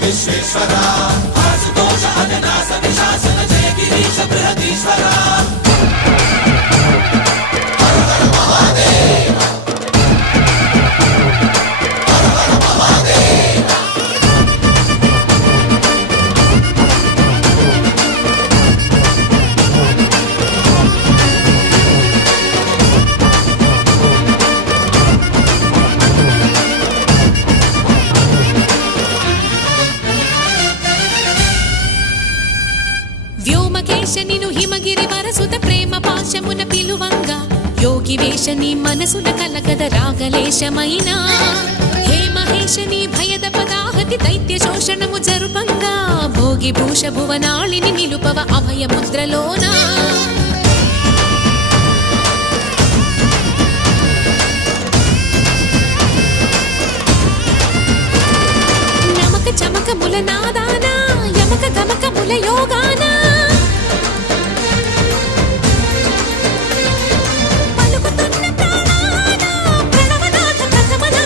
విశ్వేశ్వరా ఆశుతోష అజనాశ విశాసన జయ గిరీశ బృహదీశ్వరా హర హర మహాదేవ హర హర మహాదేవ వ్యోమకేశనిను హిమగిరి వరసుత ప్రేమ పాశమున పిలువంగా యోగి వేషని మనసున కలకద రాగలేశమైనా హే మహేశని భయద పదాహతి దైత్య శోషణము జరుపంగా భోగి భూష భువనాళిని నిలుపవ అభయ ముద్రలోనా నమక చమక ముల నాదానా యమక గమక ముల యోగానా